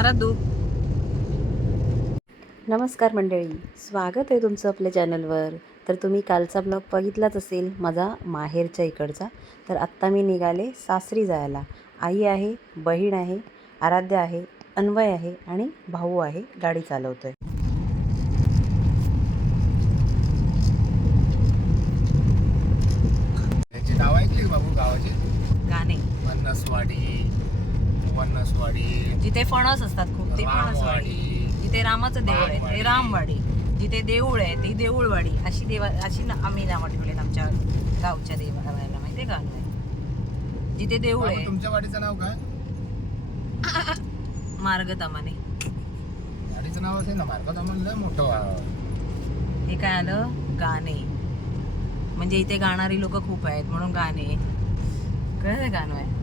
आराधू नमस्कार मंडळी स्वागत आहे तुमचं आपल्या चॅनलवर. तर तुम्ही कालचा ब्लॉग बघितलाच असेल माझा माहेरच्या इकडचा. तर आत्ता मी निघाले सासरी जायला. आई आहे बहीण आहे आराध्य आहे अन्वय आहे आणि भाऊ आहे गाडी बाबू गावाची? गाणे. पन्नासवाडी जिथे फणस असतात खूप ते फणसवाडी जिथे रामाचं देऊळ आहे ते रामवाडी. जिथे देऊळ आहे ती देऊळवाडी. अशी देवा अशी ना- आम्ही नावं ठेवलेत आमच्या गावच्या देवाला माहितीये का? जिथे देऊळ आहे. तुमच्या वाडीचं नाव काय? वाडीचं नाव असेल ना मोठं हे काय आलं? गाणे. म्हणजे इथे गाणारी लोक खूप आहेत म्हणून गाणे. कळलं गाणं आहे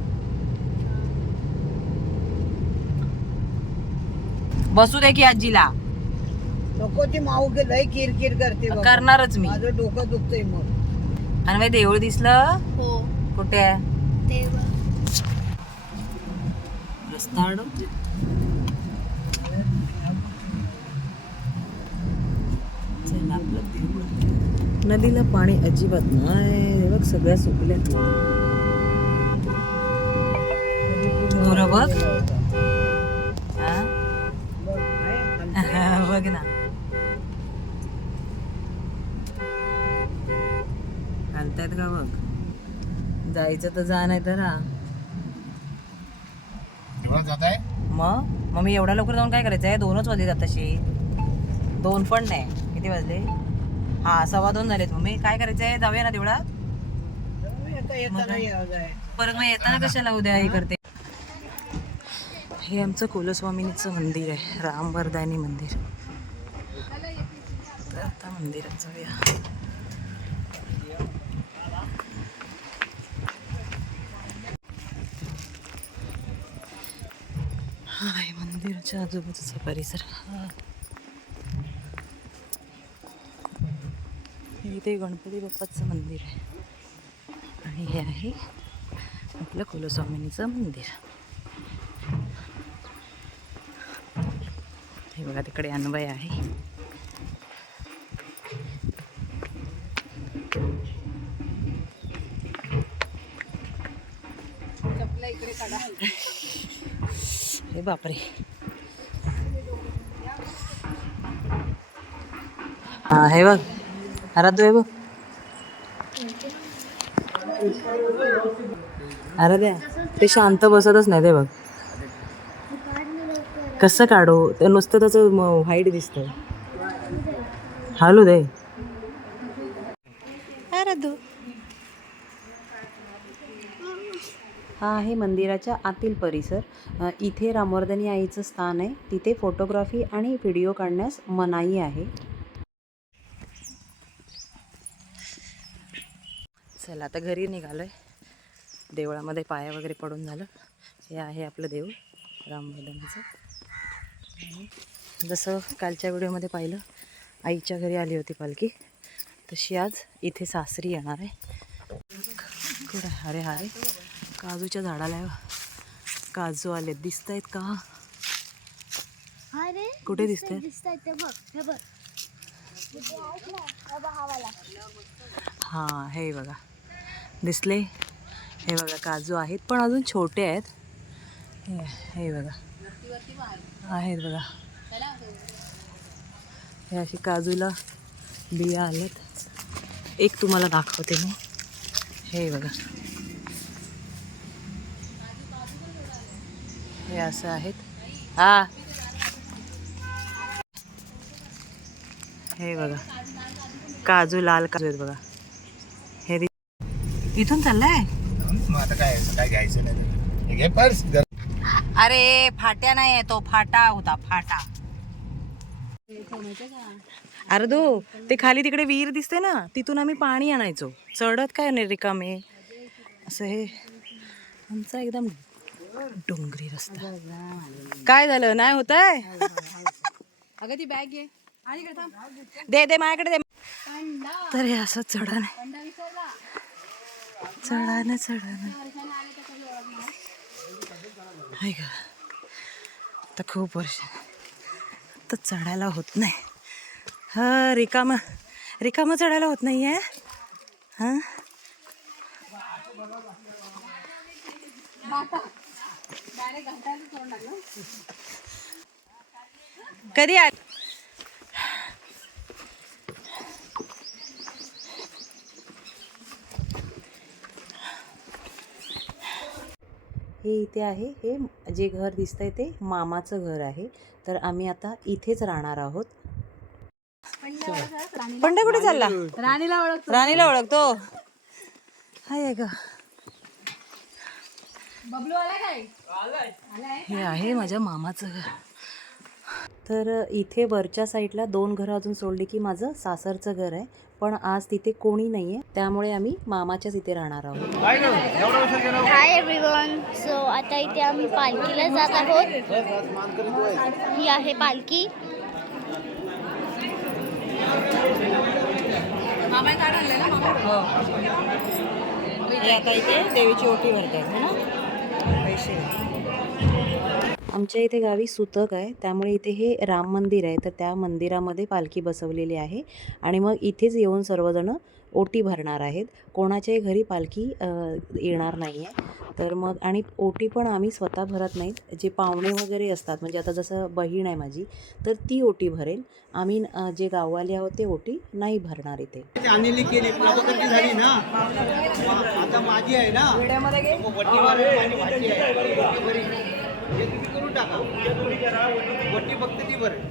बसू दे की आजीला. नको ती माऊ के लय किरकिर करते बाबा. करणारच मी. माझं डोकं दुखतंय मग. आणि देऊळ दिसलं? हो. कुठे? आहे ते. रस्ता अडवते चल आपलं देऊळ. नदीला पाणी अजिबात नाही हे बघ सगळ्या सुकल्या गोरं बघ हा? बघ, आहे, बघ ना. घालतायत का बघ जायचं तर जा नाही तर हा मग? मग मी एवढ्या लवकर जाऊन काय करायचं आहे दोनच वाजले जात तशी. दोन पण नाही. किती वाजले? हा सव्वा दोन झालेत मग. मी काय करायचं आहे जाऊया ना जाय. परत मग येताना कशाला उद्या हे करते? हे आमचं कुलस्वामिनीचं मंदिर आहे. रामवरदानी मंदिर. मंदिरात जाऊया. हा मंदिराच्या आजूबाजूचा परिसर. हा. इथे गणपती बाप्पाचं मंदिर आहे. आणि हे आहे आपलं कुलस्वामिनीचं मंदिर. हे बघा तिकडे अन्वय आहे. हे बापरे. हा हे बघ. आराध्य हे बघ. अरे द्या ते शांत बसतच नाही ते बघ. कसं काढू? ते नुसतं त्याचं व्हाईट दिसतं हालू दे. हा आहे मंदिराच्या आतील परिसर. इथे रामवर्धनी आईचं स्थान आहे. तिथे फोटोग्राफी आणि व्हिडिओ काढण्यास मनाई आहे. चला आता घरी निघालो आहे देवळामध्ये पाया वगैरे पडून झालं. हे आहे आपलं देऊळ रामवर्धनीचं. जसं कालच्या व्हिडिओमध्ये पाहिलं आईच्या घरी आली होती पालखी. तशी आज इथे सासरी येणार आहे. कुठं? आहे? अरे अरे काजूच्या झाडाला. काजू आले. दिसत आहेत का कुठे दिसत हे हा बघ, दिसले? हे बघा काजू आहेत पण अजून छोटे आहेत. हे हे बघा. आहेत बघा. हे अशी काजूला बिया आल्यात एक तुम्हाला दाखवते मी. हे बघा. हे असं आहेत. हा. हे बघा. काजू लाल काजू आहेत बघा. हे इथून चाललंय? मग आता काय काय घ्यायचं नाही त्याला. हे घे पर्स. अरे फाट्या नाही तो. फाटा होता फाटा. अरे दो ते खाली तिकडे विहीर दिसते ना तिथून आम्ही पाणी आणायचो. चढत काय नाही रिकामे. असं हे. आमचा एकदम डोंगरी रस्ता. काय झालं? नाही होत आहे अगं ती बॅग घे दे दे माझ्याकडे दे. तर हे असं चढण चढानं चढानं हाय का आता खूप वर्ष. आता चढायला होत नाही. हा रिकामं. रिकामं चढायला होत नाही आहे हां कधी आ हे इथे आहे. हे जे घर दिसतंय ते मामाचं घर आहे. तर आम्ही आता इथेच राहणार आहोत. पंडा कुठे चालला? राणीला ओळखतो. राणीला ओळखतो. हाय ग हे आहे माझ्या मामाचं घर. तर इथे वरच्या साईडला दोन घरं अजून सोडली की माझं सासरचं घर आहे. पण आज तिथे कोणी नाही आहे त्यामुळे आम्ही मामाच्याच इथे राहणार आहोत. हाय एव्हरीवन सो आता इथे आम्ही पालखीला जात आहोत. ही आहे पालखी. हे. आता इथे देवीची ओटी भरतात है ना? पैसे आमच्या इथे गावी सुतक आहे त्यामुळे इथे हे राम मंदिर आहे. तर त्या मंदिरामध्ये पालखी बसवलेली आहे. आणि मग इथेच येऊन सर्वजणं ओटी भरणार आहेत. कोणाच्याही घरी पालखी येणार नाही आहे तर मग आणि ओटी पण आम्ही स्वतः भरत नाहीत. जे पाहुणे वगैरे असतात म्हणजे आता जसं बहीण आहे माझी तर ती ओटी भरेल. आम्ही जे गाववाले आहोत ते ओटी नाही भरणार इथे. करून टाका वटी फक्त ती भरेल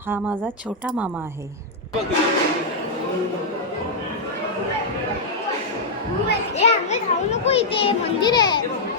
हा? माझा छोटा मामा आहे नको इथे मंदिर आहे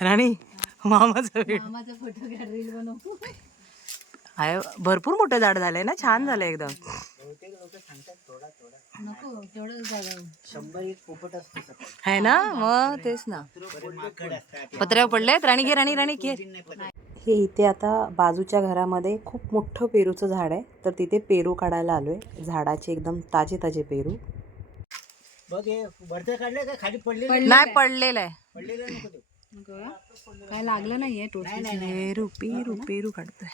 राणी मामाचा आहे भरपूर मोठं झाड झालंय ना? छान झालंय एकदम. आहे ना? मग तेच ना. पत्र्यावर पडलेत राणी घे राणी राणी घे. हे इथे आता बाजूच्या घरामध्ये खूप मोठं पेरूचं झाड आहे. तर तिथे पेरू काढायला आलोय. झाडाचे एकदम ताजे ताजे पेरू. बघ हे वरच्या काढले का? खाली पडले नाही पडलेलं आहे. पडलेलं नको ते. काय लागलं नाहीये पेरू पेरू पेरू काढतोय.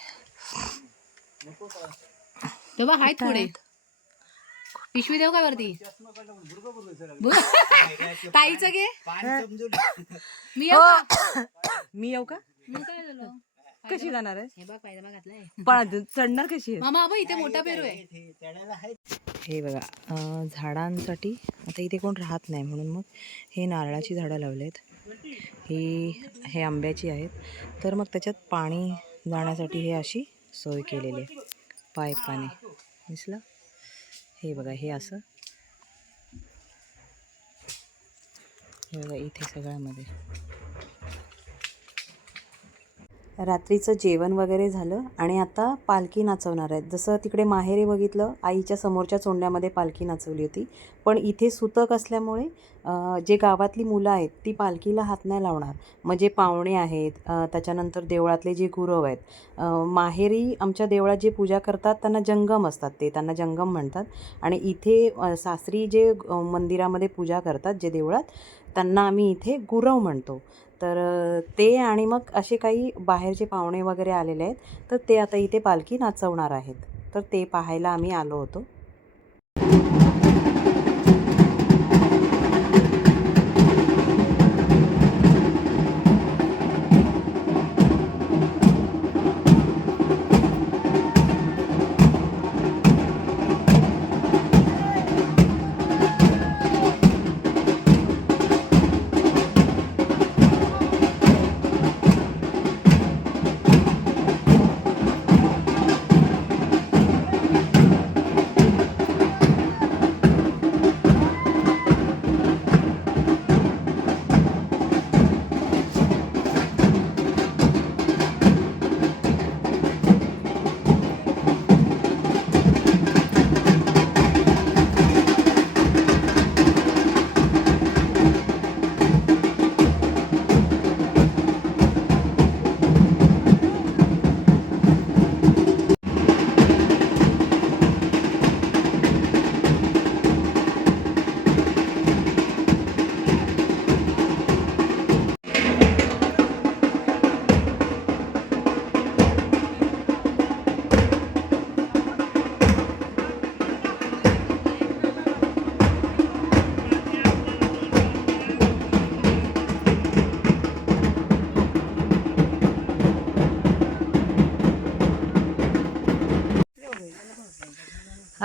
तेव्हा हाय थोडे. पिशवी देऊ का वरती? ताईचं घे. मी येऊ का? मी येऊ का? मी काय झालं कशी जाणार आहे हे बघ पायजमा घातलाय. पण चढणार कशी आहे मामा इथे मोठा पेरू आहे. हे बघा झाडांसाठी आता इथे कोण राहत नाही म्हणून मग हे नारळाची झाडं लावलेत. ही हे आंब्याची आहेत. तर मग त्याच्यात पाणी जाण्यासाठी हे अशी सोय केलेली आहे. पाईपाने दिसलं? हे बघा हे असं. हे बघा इथे सगळ्यामध्ये. रात्रीचं जेवण वगैरे झालं आणि आता पालखी नाचवणार आहेत. जसं तिकडे माहेरी बघितलं आईच्या समोरच्या चोंड्यामध्ये पालखी नाचवली होती. पण इथे सुतक असल्यामुळे जे गावातली मुलं आहेत ती पालखीला हात नाही लावणार. म्हणजे पाहुणे आहेत त्याच्यानंतर देवळातले जे गुरव आहेत. माहेरी आमच्या देवळात जे पूजा करतात त्यांना जंगम असतात ते त्यांना जंगम म्हणतात. आणि इथे सासरी जे मंदिरामध्ये पूजा करतात जे देवळात त्यांना आम्ही इथे गुरव म्हणतो. तर ते आणि मग असे काही बाहेरचे पाहुणे वगैरे आलेले आहेत तर ते आता इथे पालखी नाचवणार आहेत. तर ते पाहायला आम्ही आलो होतो.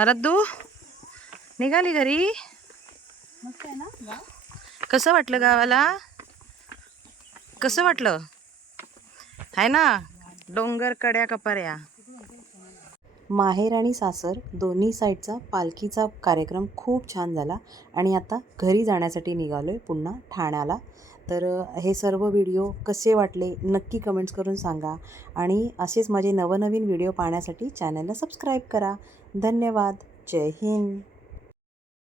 रद्दू निघाली घरी. कसं वाटलं गावाला? कसं वाटलं? आहे ना डोंगर कड्या कपऱ्या. माहेर आणि सासर दोन्ही साईडचा पालखीचा कार्यक्रम खूप छान झाला आणि आता घरी जाण्यासाठी निघालो आहे पुन्हा ठाण्याला. तर हे सर्व व्हिडिओ कसे वाटले नक्की कमेंट्स करून सांगा आणि असेच माझे नवनवीन व्हिडिओ पाहण्यासाठी चॅनलला सबस्क्राईब करा. धन्यवाद. जय हिंद.